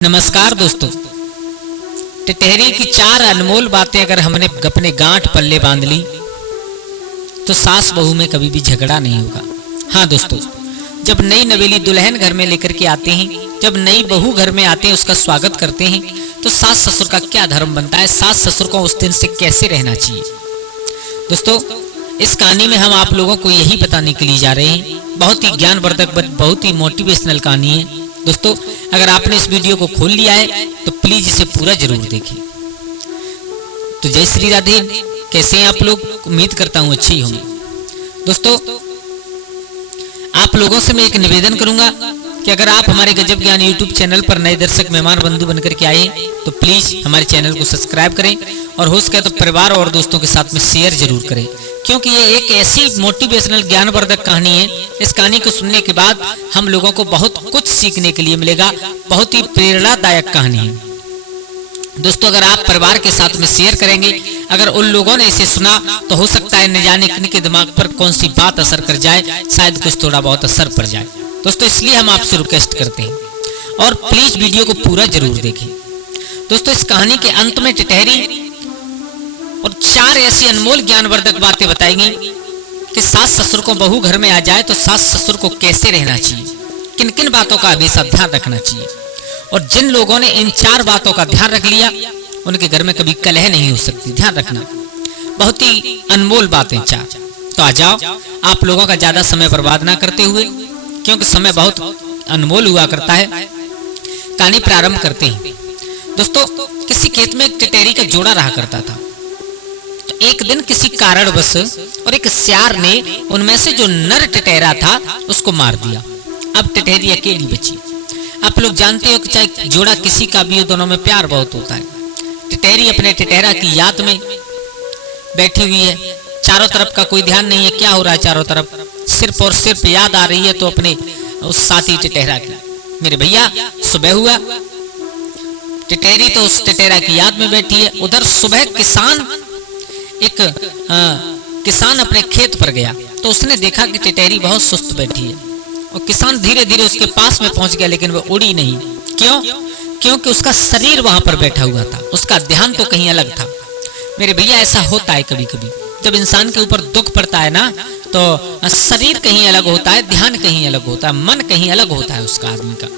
नमस्कार दोस्तों। टिटहरी की चार अनमोल बातें अगर हमने अपने गांठ पल्ले बांध ली तो सास बहू में कभी भी झगड़ा नहीं होगा। हाँ दोस्तों, जब नई नवेली दुल्हन घर में लेकर के आते हैं, जब नई बहू घर में आते हैं, उसका स्वागत करते हैं, तो सास ससुर का क्या धर्म बनता है, सास ससुर को उस दिन से कैसे रहना चाहिए। दोस्तों, इस कहानी में हम आप लोगों को यही बताने के लिए जा रहे हैं। बहुत ही ज्ञानवर्धक, बहुत ही मोटिवेशनल कहानी है। दोस्तों, अगर आपने इस वीडियो को खोल लिया है तो प्लीज इसे पूरा जरूर देखें। तो जय श्री राधे। कैसे हैं आप लोग? उम्मीद करता हूं अच्छे ही होंगे। दोस्तों, आप लोगों से मैं एक निवेदन करूंगा कि अगर आप हमारे गजब ज्ञान यूट्यूब चैनल पर नए दर्शक मेहमान बंधु बनकर के आए तो प्लीज हमारे चैनल को सब्सक्राइब करें और हो सके तो परिवार और दोस्तों के साथ में शेयर जरूर करें, क्योंकि ये एक ऐसी मोटिवेशनल ज्ञानवर्धक कहानी है। इस कहानी को सुनने के बाद हम लोगों को बहुत कुछ सीखने के लिए मिलेगा। बहुत ही प्रेरणादायक कहानी है। दोस्तों, अगर आप परिवार के साथ में शेयर करेंगे, अगर उन लोगों ने इसे सुना तो हो सकता है न जाने किनके दिमाग पर कौन सी बात असर कर जाए, शायद कुछ थोड़ा बहुत असर पड़ जाए। दोस्तों, इसलिए हम आपसे रिक्वेस्ट करते हैं और प्लीज वीडियो को पूरा जरूर देखें। दोस्तों, इस कहानी के अंत में टिटहरी और चार ऐसी अनमोल ज्ञानवर्धक बातें बताई गई कि सास ससुर को बहू घर में आ जाए तो सास ससुर को कैसे रहना चाहिए, किन किन बातों का हमेशा ध्यान रखना चाहिए। और जिन लोगों ने इन चार बातों का ध्यान रख लिया उनके घर में कभी कलह नहीं हो सकती। ध्यान रखना, बहुत ही अनमोल बातें चार। तो आ जाओ, आप लोगों का ज्यादा समय बर्बाद ना करते हुए, क्योंकि समय बहुत अनमोल हुआ करता है, कहानी प्रारंभ करते हैं। दोस्तों, किसी खेत में एक टिटहरी का जोड़ा रहा करता था। तो एक दिन किसी कारणवश और एक सियार ने उनमें से जो नर टिटहरा था उसको मार दिया। अब टिटहरी अकेली बची। आप लोग जानते हो कि चाहे जोड़ा किसी का भी हो, दोनों में प्यार बहुत होता है। टिटहरी अपने टिटहरा की याद में बैठी हुई है। चारों तरफ का कोई ध्यान नहीं है, क्या हो रहा है चारों तरफ, सिर्फ और सिर्फ याद आ रही है तो अपने उस साथी टिटहरा की। मेरे भैया, सुबह हुआ, टिटहरी तो उस टिटहरा की याद में बैठी है। उधर सुबह किसान अपने खेत पर गया तो उसने देखा कि टिटहरी बहुत सुस्त बैठी है और किसान धीरे धीरे उसके पास में पहुंच गया, लेकिन वो उड़ी नहीं। क्यों? क्योंकि उसका शरीर वहां पर बैठा हुआ था, उसका ध्यान तो कहीं अलग था। मेरे भैया, ऐसा होता है कभी कभी, जब इंसान के ऊपर दुख पड़ता है ना, तो शरीर कहीं अलग होता है, ध्यान कहीं अलग होता है, मन कहीं अलग होता है उसका, आदमी का।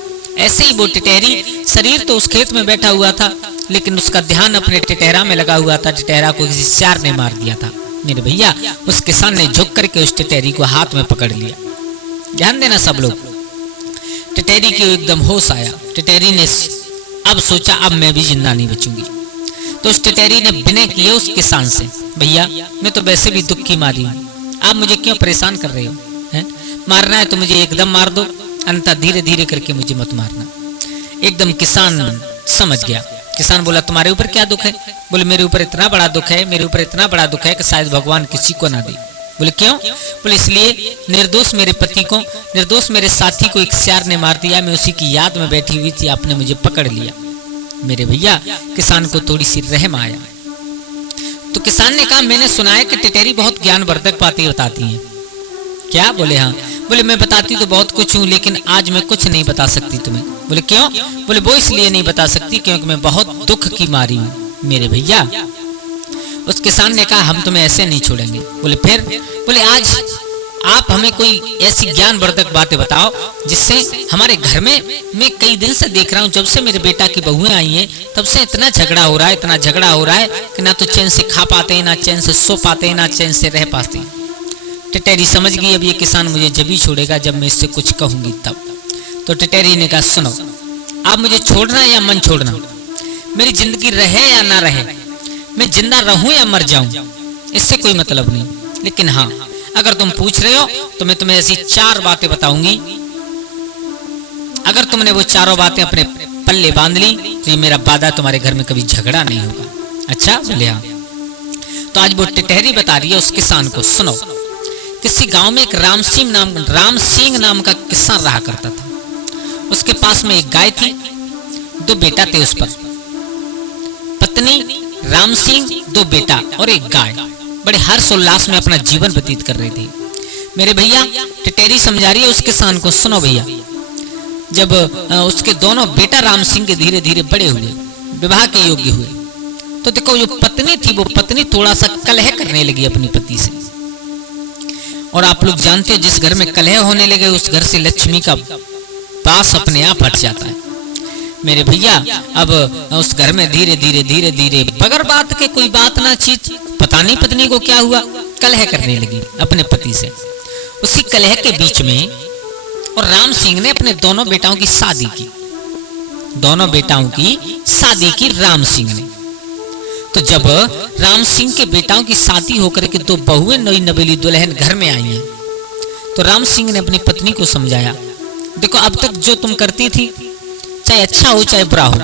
ऐसे ही वो टिटहरी, शरीर तो उस खेत में बैठा हुआ था लेकिन उसका ध्यान अपने टिटहरा में लगा हुआ था। टिटहरा को किसी सियार ने मार दिया था। मेरे भैया, उस किसान ने झुक करके उस टिटहरी को हाथ में पकड़ लिया। ध्यान देना सब लोग। टिटहरी को एकदम होश आया। टिटहरी ने अब सोचा, अब मैं भी जिंदा नहीं बचूंगी। तो उस टिटहरी ने विनय किया उस किसान से, भैया मैं तो वैसे भी दुख की मारी हूँ, आप मुझे क्यों परेशान कर रहे हो हैं? मारना है तो मुझे एकदम मार दो, अन्यथा धीरे धीरे करके मुझे मत मारना। एकदम किसान समझ गया। किसान बोला, तुम्हारे ऊपर क्या दुख है? बोले, मेरे ऊपर इतना बड़ा दुख है, मेरे ऊपर इतना बड़ा दुख है कि शायद भगवान किसी को ना दे। बोले, क्यों? बोले, इसलिए निर्दोष मेरे पति को, निर्दोष मेरे साथी को एक सियार ने मार दिया। मैं उसी की याद में बैठी हुई थी, आपने मुझे पकड़ लिया। मेरे भैया, किसान को थोड़ी सी रहम आया। तो किसान ने कहा, मैंने सुना है कि टिटहरी बहुत ज्ञानवर्धक बातें बताती हैं। क्या? बोले, हाँ। बोले, मैं बताती तो बहुत कुछ हूँ, लेकिन आज मैं कुछ नहीं बता सकती तुम्हें। बोले, क्यों? बोले, वो इसलिए नहीं बता सकती क्योंकि मैं बहुत दुख की मारी हूँ। मेरे भैया, उस किसान ने कहा, हम तुम्हें ऐसे नहीं छोड़ेंगे। बोले, फिर? बोले, आज आप हमें कोई ऐसी ज्ञानवर्धक बातें बताओ जिससे हमारे घर में, मैं कई दिन से देख रहा हूँ, जब से मेरे बेटा की बहुएं आई हैं तब से इतना झगड़ा हो रहा है, इतना झगड़ा हो रहा है कि ना तो चैन से खा पाते हैं, ना चैन से सो पाते हैं, ना चैन से रह पाते हैं। टिटहरी समझ गई, अब ये किसान मुझे जब ही छोड़ेगा जब मैं इससे कुछ कहूंगी तब। तो टिटहरी ने कहा, सुनो, आप मुझे छोड़ना या मन छोड़ना, मेरी जिंदगी रहे या ना रहे, मैं जिंदा रहूं या मर जाऊं, इससे कोई मतलब नहीं। लेकिन हाँ, अगर तुम पूछ रहे हो तो मैं तुम्हें ऐसी चार बातें बताऊंगी, अगर तुमने वो चारों बातें अपने पल्ले बांध ली तो ये मेरा वादा, तुम्हारे घर में कभी झगड़ा नहीं होगा। अच्छा? बोले, हाँ। तो आज वो टिटहरी बता रही है उस किसान को, सुनो, किसी गांव में एक राम सिंह नाम का किसान रहा करता था। उसके पास में एक गाय थी, दो बेटा थे उस पर, पत्नी राम सिंह, दो बेटा और एक गाय। बड़े हर्ष उल्लास में अपना जीवन व्यतीत कर रहे थे। मेरे भैया, टिटहरी समझा रही है उस किसान को, सुनो भैया, जब उसके दोनों बेटा राम सिंह के धीरे धीरे बड़े हुए, विवाह के योग्य हुए, तो देखो जो पत्नी थी वो पत्नी थोड़ा सा कलह करने लगी अपनी पति से। और आप लोग जानते हो जिस घर में कलह होने लगे उस घर से लक्ष्मी का पास अपने आप हट जाता है। मेरे भैया अब उस घर में धीरे धीरे धीरे धीरे बगैर बात के कोई बात ना चीज, पता नहीं पत्नी को क्या हुआ, कलह करने लगी अपने पति से। उसी कलह के बीच में और राम सिंह ने अपने दोनों बेटाओं की शादी की, दोनों बेटाओं की शादी की राम सिंह ने। तो जब राम सिंह के बेटाओं की शादी होकर के दो बहुएं नई नवेली दुल्हन घर में आई हैं, तो राम सिंह ने अपनी पत्नी को समझाया, देखो अब तक जो तुम करती थी चाहे अच्छा हो चाहे बुरा हो,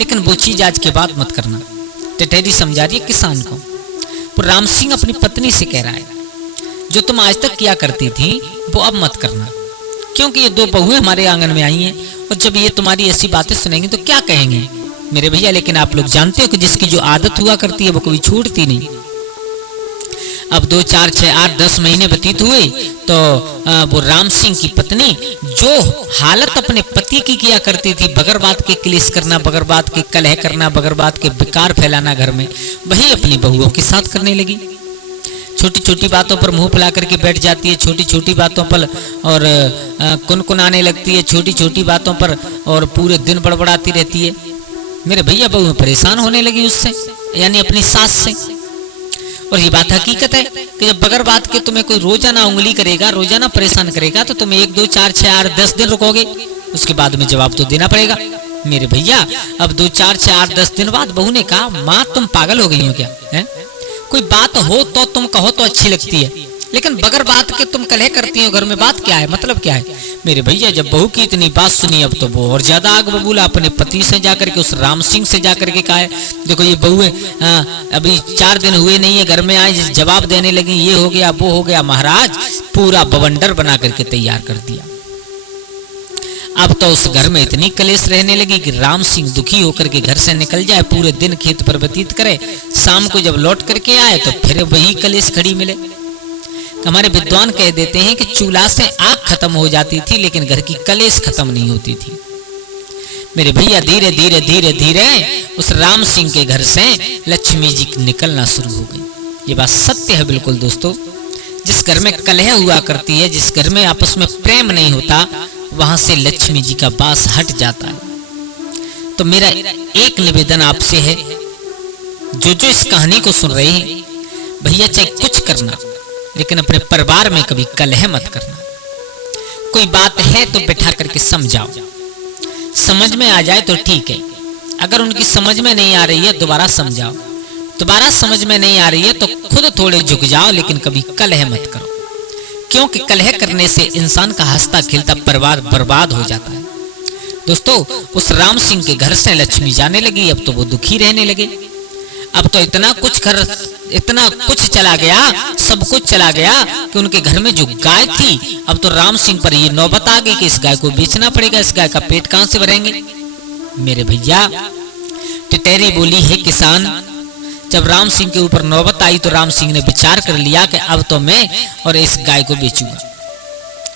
लेकिन वो चीज आज के बाद मत करना। टेटेरी समझा रही है किसान को। तो राम सिंह अपनी पत्नी से कह रहा है, जो तुम आज तक किया करती थी वो अब मत करना, क्योंकि ये दो बहुएं हमारे आंगन में आई हैं और जब ये तुम्हारी ऐसी बातें सुनेंगे तो क्या कहेंगे मेरे भैया। लेकिन आप लोग जानते हो कि जिसकी जो आदत हुआ करती है वो कभी छूटती नहीं। अब 2, 4, 6, 8, 10 महीने व्यतीत हुए तो वो राम सिंह की पत्नी जो हालत अपने पति की किया करती थी, बगैर बात के क्लेश करना, बगैर बात के कलह करना, बगैर बात के विकार फैलाना घर में, वही अपनी बहुओं के साथ करने लगी। छोटी छोटी बातों पर मुंह फुला करके बैठ जाती है, छोटी छोटी बातों पर और कुनकुनाने लगती है, छोटी छोटी बातों पर और पूरे दिन बड़बड़ाती रहती है। मेरे भैया बहू परेशान होने लगी उससे, यानी अपनी सास से। और ये बात हकीकत है कि जब बगैर बात के तुम्हें कोई रोजाना उंगली करेगा, रोजाना परेशान करेगा, तो तुम 1, 2, 4, 6, 8, 10 दिन रुकोगे, उसके बाद में जवाब तो देना पड़ेगा। मेरे भैया अब 2, 4, 6, 8, 10 दिन बाद बहू ने कहा, माँ तुम पागल हो गई हो क्या है? कोई बात हो तो तुम कहो तो अच्छी लगती है, लेकिन बगैर बात के तुम कलह करती हो घर में, बात क्या है, मतलब क्या है? मेरे भैया जब बहू की इतनी बात सुनी अब तो वो और ज्यादा आग बबूला, अपने पति से जाकर के उस राम सिंह से जाकर के कहा है, देखो ये बहू अभी 4 दिन हुए नहीं है घर में आए, जवाब देने लगी, ये हो गया वो हो गया। महाराज पूरा बवंडर बना करके तैयार कर दिया। अब तो उस घर में इतनी कलेश रहने लगी कि राम सिंह दुखी होकर के घर से निकल जाए, पूरे दिन खेत पर व्यतीत करे, शाम को जब लौट करके आए तो फिर वही कलेश खड़ी मिले। हमारे विद्वान कह देते हैं कि चूल्हा से आग खत्म हो जाती थी लेकिन घर की कलेश खत्म नहीं होती थी। मेरे भैया धीरे धीरे धीरे धीरे उस राम सिंह के घर से लक्ष्मी जी निकलना शुरू हो गई। ये बात सत्य है बिल्कुल दोस्तों। जिस घर में कलह हुआ करती है, जिस घर में आपस में प्रेम नहीं होता, वहां से लक्ष्मी जी का वास हट जाता है। तो मेरा एक निवेदन आपसे है, जो जो इस कहानी को सुन रहे हैं, भैया चाहे कुछ करना लेकिन अपने परिवार में कभी कलह मत करना। कोई बात है तो बैठा करके समझाओ, समझ में आ जाए तो ठीक है, अगर उनकी समझ में नहीं आ रही है दोबारा समझाओ, दोबारा समझ में नहीं आ रही है तो खुद थोड़े झुक जाओ, लेकिन कभी कलह मत करो, क्योंकि कलह करने से इंसान का हंसता खेलता परिवार बर्बाद हो जाता है। दोस्तों उस राम सिंह के घर से लक्ष्मी जाने लगी, अब तो वो दुखी रहने लगे। अब तो इतना कुछ चला गया, सब कुछ चला गया कि उनके घर में जो गाय थी, अब तो राम सिंह पर ये नौबत आ गई कि इस गाय को बेचना पड़ेगा, इस गाय का पेट कहां से भरेंगे। मेरे भैया टिटेरी बोली है किसान, जब राम सिंह के ऊपर नौबत आई तो राम सिंह ने विचार कर लिया कि अब तो मैं और इस गाय को बेचूंगा,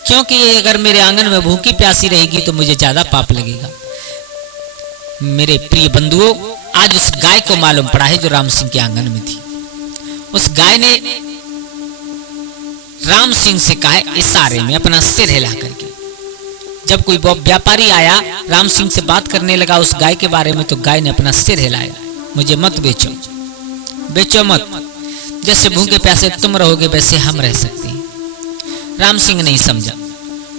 क्योंकि ये अगर मेरे आंगन में भूखी प्यासी रहेगी तो मुझे ज्यादा पाप लगेगा। मेरे प्रिय बंधुओं, आज उस गाय को मालूम पड़ा है जो राम सिंह के आंगन में थी। उस गाय ने राम सिंह से कहा इशारे में अपना सिर हिला करके। जब कोई व्यापारी आया राम सिंह से बात करने लगा उस गाय के बारे में, तो गाय ने अपना सिर हिलाया, मुझे मत बेचो, बेचो मत, जैसे भूखे प्यासे तुम रहोगे वैसे हम रह सकते हैं। राम सिंह नहीं समझा।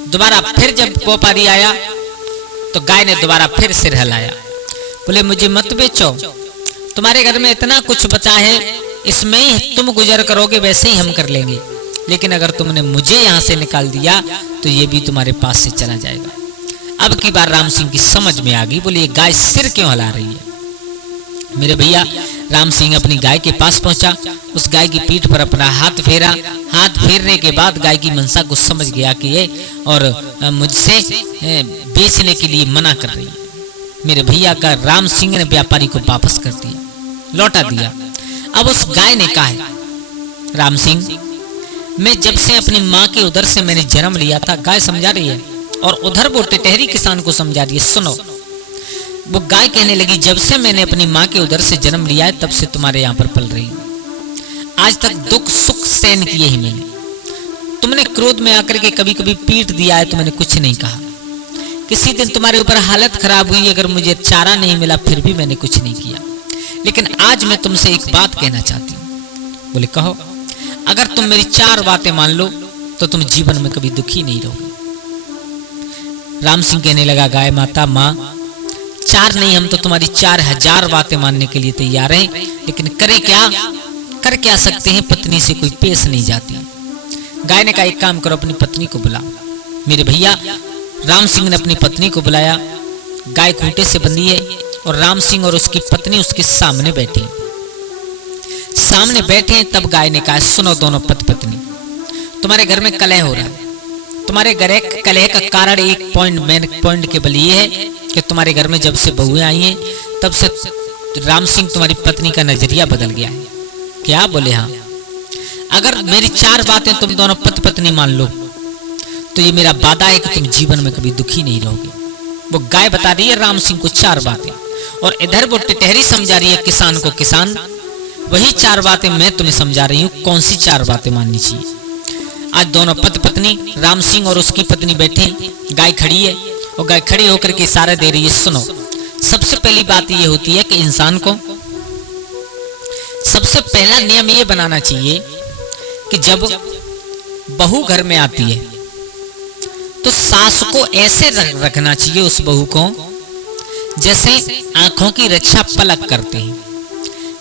दोबारा फिर जब व्यापारी आया तो गाय ने दोबारा फिर सिर हिलाया, बोले मुझे मत बेचो, तुम्हारे घर में इतना कुछ बचा है, इसमें ही तुम गुजर करोगे, वैसे ही हम कर लेंगे, लेकिन अगर तुमने मुझे यहां से निकाल दिया तो ये भी तुम्हारे पास से चला जाएगा। अब की बार राम सिंह की समझ में आ गई, बोले ये गाय सिर क्यों हिला रही है। मेरे भैया राम सिंह अपनी गाय के पास पहुंचा, उस गाय की पीठ पर अपना हाथ फेरा। हाथ फेरने के बाद गाय की मनसा को समझ गया कि ये और मुझसे बेचने के लिए मना कर रही है। मेरे भैया का राम सिंह ने व्यापारी को वापस कर दिया, लौटा दिया। अब उस गाय ने कहा है, राम सिंह मैं जब से अपनी माँ के उदर से मैंने जन्म लिया था, गाय समझा रही है, और उधर वो टिटहरी किसान को समझा रही है, सुनो। वो गाय कहने लगी, जब से मैंने अपनी माँ के उदर से जन्म लिया है तब से तुम्हारे यहाँ पर पल रही हूँ। आज तक दुख सुख सहन किए ही मैंने। तुमने क्रोध में आकर के कभी कभी पीट दिया है तो मैंने कुछ नहीं कहा। किसी दिन तुम्हारे ऊपर हालत खराब हुई, अगर मुझे चारा नहीं मिला फिर भी मैंने कुछ नहीं किया। लेकिन आज मैं तुमसे एक बात कहना चाहती हूँ। बोले, कहो। अगर तुम मेरी 4 बातें मान लो तो तुम जीवन में कभी दुखी नहीं रहोगे। राम सिंह कहने लगा, गाय माता, माँ, 4 नहीं, हम तो तुम्हारी 4000 बातें मानने के लिए तैयार हैं, लेकिन करे क्या, कर क्या सकते हैं, पत्नी से कोई पेश नहीं जाती। गाय ने कहा, एक काम करो, अपनी पत्नी को बुलाओ। मेरे भैया राम सिंह ने अपनी पत्नी को बुलाया। गाय खूंटे से बंधी है और राम सिंह और उसकी पत्नी उसके सामने बैठे हैं। तब गाय ने कहा, सुनो दोनों पति पत्नी, तुम्हारे घर में कलह हो रहा है। तुम्हारे घर कलह का कारण एक पॉइंट केवल ये है कि तुम्हारे घर में जब से बहुएं आई हैं तब से राम सिंह तुम्हारी पत्नी का नजरिया बदल गया है। क्या? बोले, हाँ। अगर मेरी 4 बातें तुम दोनों पति पत्नी मान लो तो ये मेरा वादा है कि तुम जीवन में कभी दुखी नहीं रहोगे। वो गाय बता रही है राम सिंह को 4 बातें, और इधर वो टिटहरी समझा रही है किसान को, किसान, वही 4 बातें मैं तुम्हें समझा रही हूँ। कौन सी 4 बातें माननी चाहिए? आज दोनों पति पत्नी राम सिंह और उसकी पत्नी बैठे, गाय खड़ी है और गाय खड़ी होकर के इशारा दे रही है, सुनो। सबसे पहली बात ये होती है कि इंसान को सबसे पहला नियम ये बनाना चाहिए कि जब बहू घर में आती है तो सास को ऐसे रखना चाहिए, उस बहू को, जैसे आंखों की रक्षा पलक करते हैं।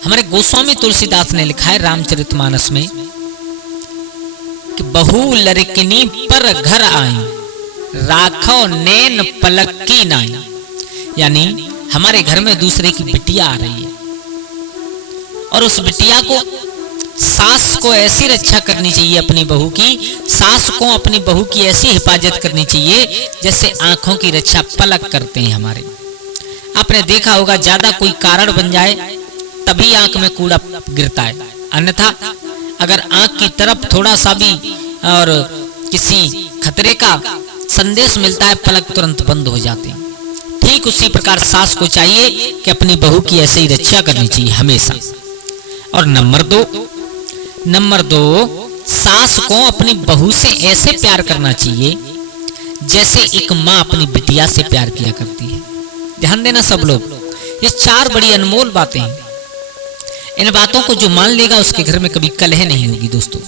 हमारे गोस्वामी तुलसीदास ने लिखा है रामचरितमानस में कि बहू लड़किनी पर घर आई, राखो नैन पलक की नाई। यानी हमारे घर में दूसरे की बिटिया आ रही है और उस बिटिया को सास को ऐसी रक्षा करनी चाहिए अपनी बहू की, सास को अपनी बहू की ऐसी हिफाजत करनी चाहिए जैसे आंखों की रक्षा पलक करते हैं हमारे। आपने देखा होगा, ज्यादा कोई कारण बन जाए तभी आंख में कूड़ा गिरता है, अन्यथा अगर आंख की तरफ थोड़ा सा भी और किसी खतरे का संदेश मिलता है, पलक तुरंत बंद हो जाते हैं। ठीक उसी प्रकार सास को चाहिए कि अपनी बहू की ऐसे ही रक्षा करनी चाहिए हमेशा। और नंबर 2, सास को अपनी बहू से ऐसे प्यार करना चाहिए जैसे एक माँ अपनी बिटिया से प्यार किया करती है। ध्यान देना सब लोग, ये 4 बड़ी अनमोल बातें हैं। इन बातों को जो मान लेगा उसके घर में कभी कलह नहीं होगी। दोस्तों,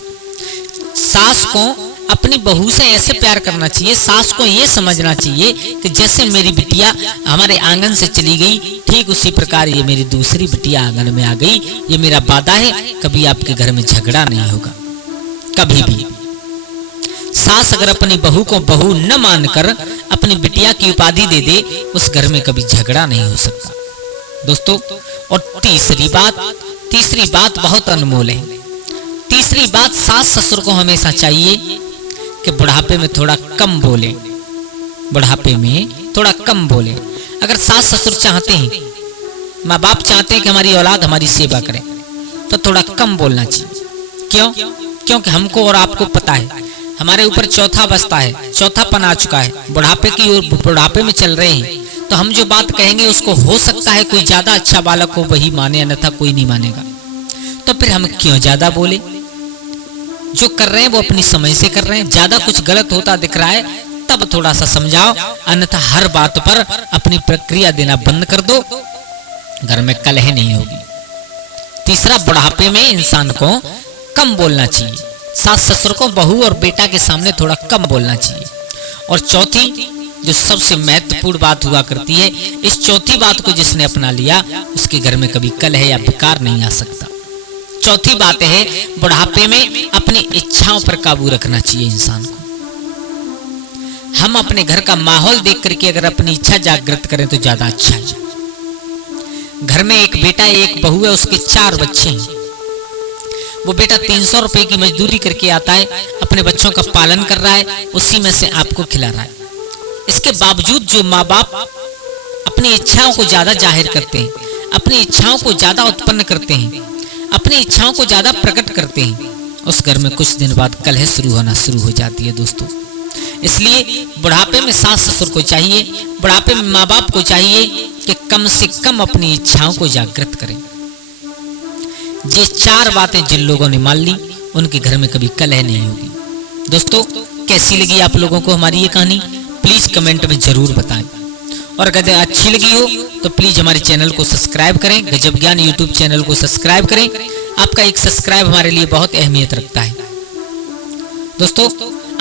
सास को अपनी बहू से ऐसे प्यार करना चाहिए, सास को ये समझना चाहिए कि जैसे मेरी बिटिया हमारे आंगन से चली गई, ठीक उसी प्रकार ये मेरी दूसरी बिटिया आंगन में आ गई। ये मेरा वादा है, कभी आपके घर में झगड़ा नहीं होगा, कभी भी। सास अगर अपनी बहू को बहू न मानकर अपनी बिटिया की उपाधि दे दे, उस घर में कभी झगड़ा नहीं हो सकता। दोस्तों, और तीसरी बात बहुत अनमोल है। तीसरी बात, सास ससुर को हमेशा चाहिए कि बुढ़ापे में थोड़ा कम बोले, अगर सास ससुर चाहते हैं, माँ बाप चाहते हैं कि हमारी औलाद हमारी सेवा करे, तो थोड़ा कम बोलना चाहिए। क्यों? क्योंकि हमको और आपको पता है हमारे ऊपर चौथा बस्ता है, चौथापन आ चुका है, बुढ़ापे की ओर, बुढ़ापे में चल रहे हैं। तो हम जो बात कहेंगे उसको हो सकता है कोई ज्यादा अच्छा बालक हो वही माने, अन्यथा कोई नहीं मानेगा। तो फिर हम क्यों ज्यादा बोले? जो कर रहे हैं वो अपनी समझ से कर रहे हैं। ज्यादा कुछ गलत होता दिख रहा है तब थोड़ा सा समझाओ, अन्यथा हर बात पर अपनी प्रक्रिया देना बंद कर दो, घर में कलह नहीं होगी। तीसरा, बुढ़ापे में इंसान को कम बोलना चाहिए, सास ससुर को बहू और बेटा के सामने थोड़ा कम बोलना चाहिए। और चौथी, जो सबसे महत्वपूर्ण बात हुआ करती है, इस चौथी बात को जिसने अपना लिया उसके घर में कभी कलह या विकार नहीं आ सकता। चौथी बात है, बुढ़ापे में अपनी इच्छाओं पर काबू रखना चाहिए इंसान को। हम अपने घर का माहौल देख करके अगर अपनी इच्छा जागृत करें तो ज्यादा अच्छा है। घर में एक बेटा एक बहू है, उसके 4 बच्चे हैं। वो बेटा 300 रुपए की मजदूरी करके आता है, अपने बच्चों का पालन कर रहा है, उसी में से आपको खिला रहा है। इसके बावजूद जो माँ बाप अपनी इच्छाओं को ज्यादा जाहिर करते हैं, अपनी इच्छाओं को ज्यादा उत्पन्न करते हैं, अपनी इच्छाओं को ज्यादा प्रकट करते हैं, उस घर में कुछ दिन बाद कलह शुरू हो जाती है। दोस्तों, इसलिए बुढ़ापे में सास ससुर को चाहिए, बुढ़ापे में माँ बाप को चाहिए कि कम से कम अपनी इच्छाओं को जागृत करें। ये 4 बातें जिन लोगों ने मान ली उनके घर में कभी कलह नहीं होगी। दोस्तों, कैसी लगी आप लोगों को हमारी ये कहानी, प्लीज कमेंट में जरूर बताएं। और अगर अच्छी लगी हो तो प्लीज हमारे चैनल को सब्सक्राइब करें, गजब ज्ञान यूट्यूब चैनल को सब्सक्राइब करें। आपका एक सब्सक्राइब हमारे लिए बहुत अहमियत रखता है। दोस्तों,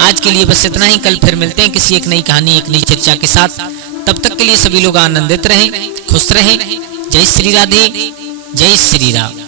आज के लिए बस इतना ही। कल फिर मिलते हैं किसी एक नई कहानी, एक नई चर्चा के साथ। तब तक के लिए सभी लोग आनंदित रहें, खुश रहें। जय श्री राधे, जय श्री राम।